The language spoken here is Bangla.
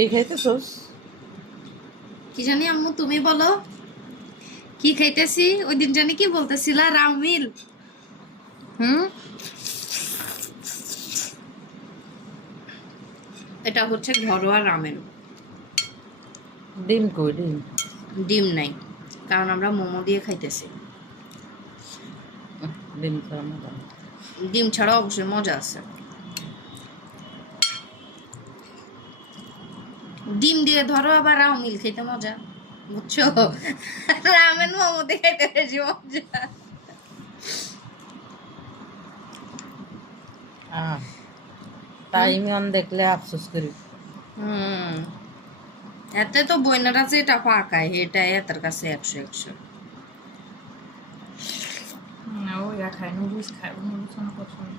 এই খাইতেছস? কি জানি আম্মু, তুমি বলো কি খাইতেছি? ওই দিন জানি কি বলতেছিলা, রাউমিল। এটা হচ্ছে ঘরোয়া রামেন। ডিম কই ডিম? ডিম নাই, কারণ আমরা মোমো দিয়ে খাইতেছি। ডিম ছাড়া মজা না। ডিম ছাড়া অবশ্যই মজা আছে। ডিম দিয়ে ধরো আবার রাউমিল খেতে মজা, বুঝছো? রামেন মোমো দিয়ে খাইতে বেশি মজা। টাইম অন দেখলে আফসোস করি। এতে তো বইনারা যেটা পাকায় এটাই এটার কাছে 100-100। ওইরা খায় নুডলস, খায় নুডলস আমার পছন্দ।